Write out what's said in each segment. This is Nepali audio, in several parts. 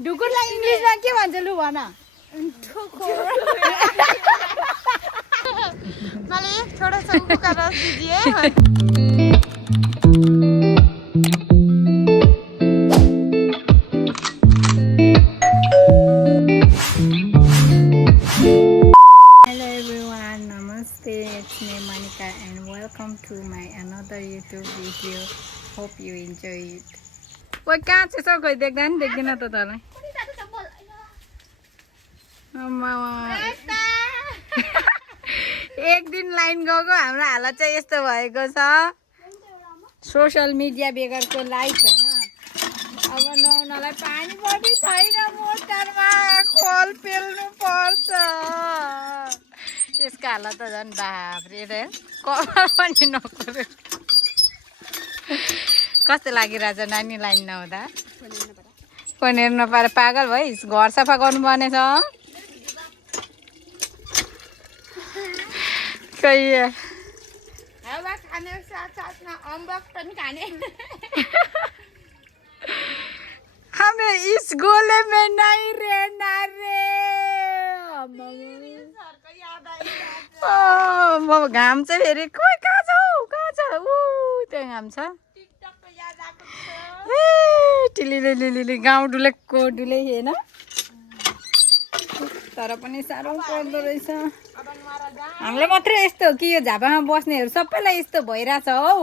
ढुकुरलाई इङ्ग्लिसमा के भन्छ लु भन मैले थोड़ा सा ऊपर का रस दीजिए Welcome to my another YouTube video. Hope you enjoy it. Oi कहाँ छ सर कोही देख्दैन देख्दिन त तँलाई एक दिन लाइन गएको हाम्रो हालत चाहिँ यस्तो भएको छ सोशल मिडिया बेगरको लाइफ हैन अब नुहाउनलाई पानी पनि छैन मोटरमा खोल पेल्नु पर्छ यसको हालत त झन् बाफ्रे रे कपाल पनि नपऱ्यो कस्तो लागिरहेछ नानी लाइन नहुँदा पनिर नपाएर पागल भइस् घर सफा गर्नुपर्ने छ हमें इस गोले में नहीं रहना रे म घाम चाहिँ फेरि खोइ कहाँ छ ऊ त्यहाँ घाम छ टिलिले गाउँ डुलेको डुले हेन तर पनि साह्रो पर्दो रहेछ हामीलाई मात्रै यस्तो हो कि यो झापामा बस्नेहरू सबैलाई यस्तो भइरहेछ हौ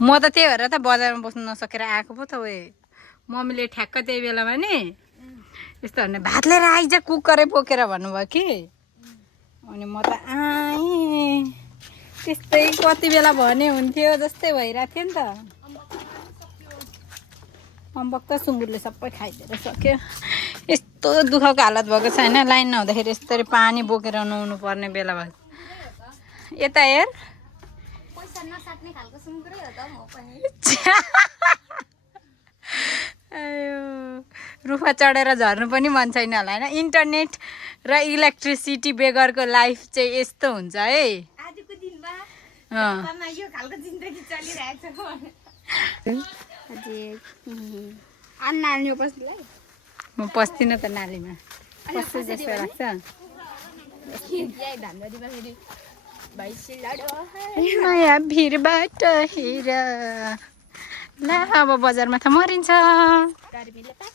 म त त्यही भएर त बजारमा बस्नु नसकेर आएको पो त उयो मम्मीले ठ्याक्क त्यही बेलामा नि यस्तो भने भात लिएर आइज कुकरै बोकेर भन्नुभयो कि अनि म त आएँ त्यस्तै कति बेला भने हुन्थ्यो जस्तै भइरहेको थियो नि त अम्बक त सुँगुरले सबै खाइदिएर सक्यो यस्तो दुःखको हालत भएको छ होइन लाइन नहुँदाखेरि यसरी पानी बोकेर नुहाउनु पर्ने बेला भयो यता हेर रुखमा चढेर झर्नु पनि मन छैन होला होइन इन्टरनेट र इलेक्ट्रिसिटी बेगरको लाइफ चाहिँ यस्तो हुन्छ है म पस्दिनँ त नालीमा कस्तो जस्तो लाग्छ माया भिरबाट हेर ला अब बजारमा त मरिन्छ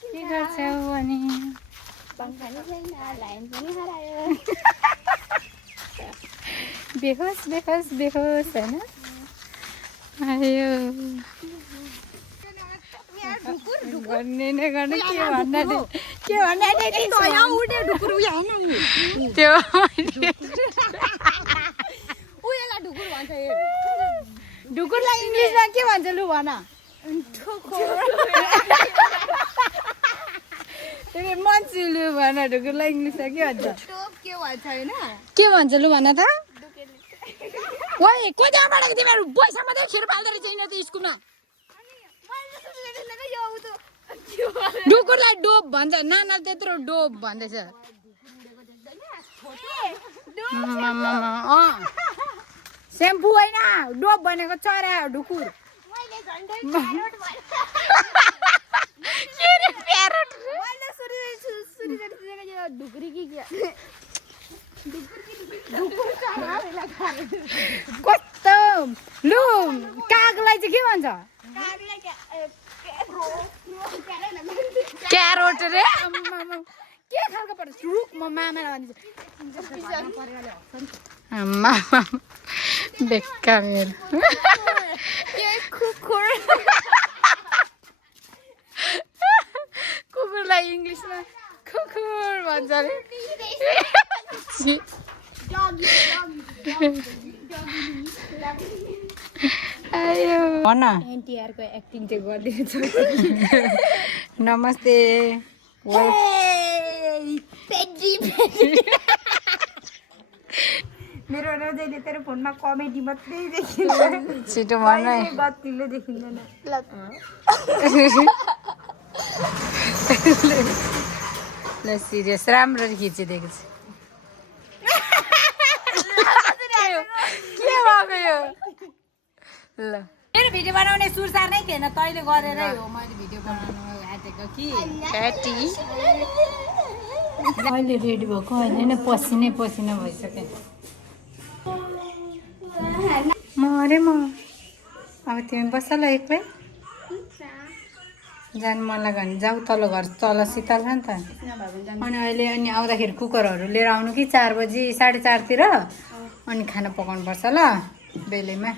के गर्छौ अनि बेहोस बेहोस बेहोस होइन आयो गर्ने नै गर्ने के भन्दा त्यो ढुकुरलाई इङ्ग्लिसमा के भन्छ लु भन मन्चुलु भन ढुकुरलाई इङ्ग्लिसमा के भन्छ के भन्छ लु भन त ओइ कोही जग्गा पढेको तिमीहरू पैसा मात्रै खेर पाल्दो रहेछ यिनीहरू त स्कुलमा ढुकुरलाई डोप भन्छ नाना त्यत्रो डोप भन्दैछ सेम्पू होइन डोप भनेको चरा हो ढुकुर कस्तो लु कागलाई चाहिँ के भन्छ क्यारोट रे के खालको पर्छ रुख म मामालाई मामा बेक्का मेरो कुकुरलाई इङ्ग्लिसमा कुकुर भन्छ अरे आयो भन एनटीआरको एक्टिङ चाहिँ गरिदिन्छ नमस्ते मेरो रोजैले तेरो फोनमा कमेडी मात्रै देखिन्छ छिटो भन गतिले देखिँदैन ल सिरियस राम्ररी खिचिदिएको छु ल मेरो भिडियो बनाउने सुरसार नै थिएन तैँले गरेरै हो मैले भिडियो बनाउनु आँटेको कि प्याटी अहिले रेडी भएको अहिले नै पसिनै पसिना भइसक्यो म अरे म अब तिमी बस्छ ल एक्लै जानु मन लाग्यो भने जाऊ तल्लो घर तल शीतल छ नि त अनि अहिले अनि आउँदाखेरि कुकरहरू लिएर आउनु कि 4 बजी 4:30 तिर अनि खाना पकाउनु पर्छ ल बेलैमा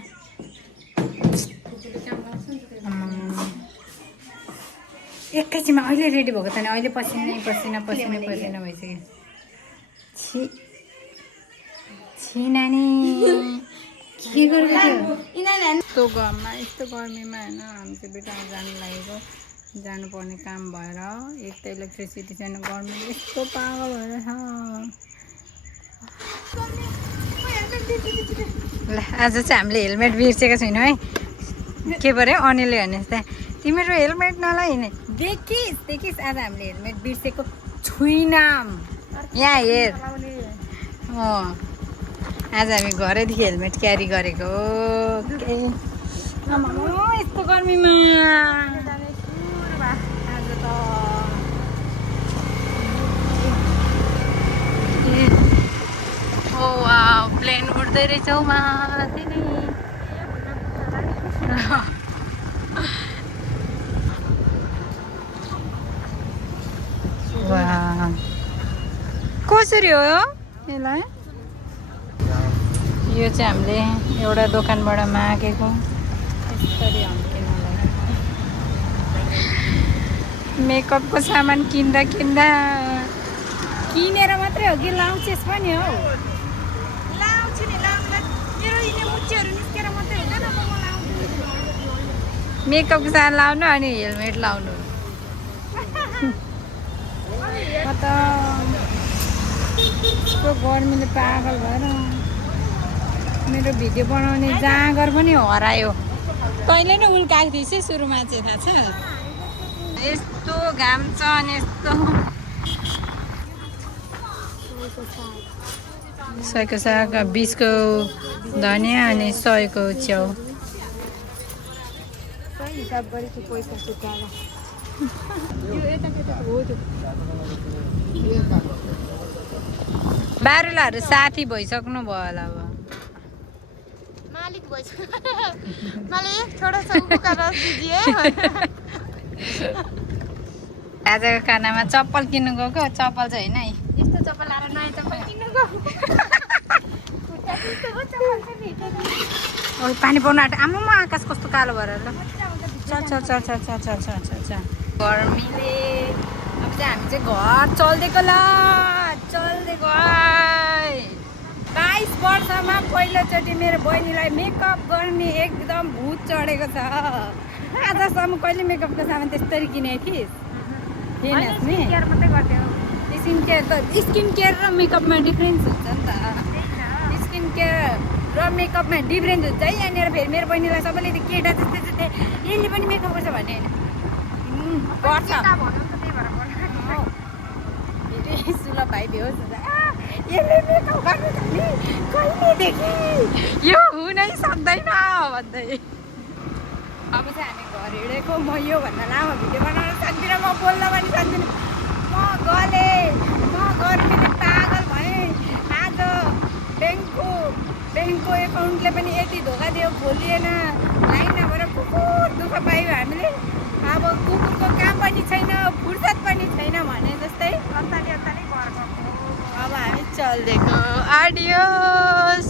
एकैछिनमा अहिले रेडी भएको त नि अहिले पसिना भइसक्यो छि छि नानी के गर्दैछौ यस्तो घाममा यस्तो गर्मीमा होइन हामी चाहिँ बेटामा जानु लागेको जानुपर्ने काम भएर एक त इलेक्ट्रिसिटी छैन गर्मीले यस्तो पागल भएर ल आज चाहिँ हामीले हेलमेट बिर्सेको छैनौँ है के पऱ्यो अनिलले भने जस्तै तिमीहरू हेलमेट नलाइने देखिस् आज हामीले हेलमेट बिर्सेको छुइनौँ यहाँ हेर आज हामी घरैदेखि हेलमेट क्यारी गरेको यस्तो गर्मीमा आज त ओ वाउ प्लेन उड्दै रहेछ हौ माथि नै वाह कसरी हो यसलाई यो चाहिँ हामीले एउटा दोकानबाट मागेको यसरी हम्किनलाई मेकअपको सामान किन्दा किनेर मात्रै हो कि लाउँछेस् पनि हौ लाउँछु नि लाउँदा मेरो यिनी मुच्छेहरू निस्केर मात्रै हुँदैन म लाउँछु मेकअपको सामान लाउनु अनि हेलमेट लाउनु त यस्तो गर्मीले पागल भएर मेरो भिडियो बनाउने जाँगर पनि हरायो तैँले नै उल्काएको थिइस् है सुरुमा चाहिँ थाहा छ यस्तो घाम छ अनि यस्तो सयको साग 20 को धनियाँ अनि 100 को च्याउ बारुलाहरू साथी भइसक्नु भयो होला अब मालिक भइसक्यो मालिक थोड़ा सा उनको का रस दीजिए आजको खानामा चप्पल किन्नु गएको चप्पल चाहिँ होइन है यस्तो चप्पल लाएर नयाँ चप्पल किन्नु गएको ओ पानी पाउनु आँट्यो आमामा आकाश कस्तो कालो भएर ल गर्मीले अब चाहिँ हामी चाहिँ घर चल्दिएको ल चल्दिएको 22 वर्षमा पहिलोचोटि मेरो बहिनीलाई मेकअप गर्ने एकदम भूत चढेको छ आजसम्म कहिले मेकअपको सामान त्यस्तरी किनेको थिइस् स्किन केयर र मेकअपमा डिफ्रेन्स हुन्छ नि त स्किन केयर र मेकअपमा डिफ्रेन्स हुन्छ है यहाँनिर फेरि मेरो बहिनीलाई सबैले केटा जस्तै यसले पनि मेकअप गर्छ भन्ने होइन गर्छ सुलभ भाइ बेहोस हुन्छ यसले मेकअप गर्नु थाल्ने कहिलेदेखि यो हुनै सक्दैन भन्दै अब चाहिँ हामी घर हिँडेको म यो भन्दा लामो भिडियो बनाउन सक्दिनँ म बोल्न पनि सक्दिनँ म गर्मीले पागल भएँ आज ब्याङ्कको एकाउन्टले पनि यति धोका दियो खोलिएन लाइन नभएर कुकुर दुःख पायौँ हामीले अब कुकुरको काम पनि छैन फुर्सद पनि छैन भने जस्तै अत्ताली अब हामी चल्दिएको आडियोस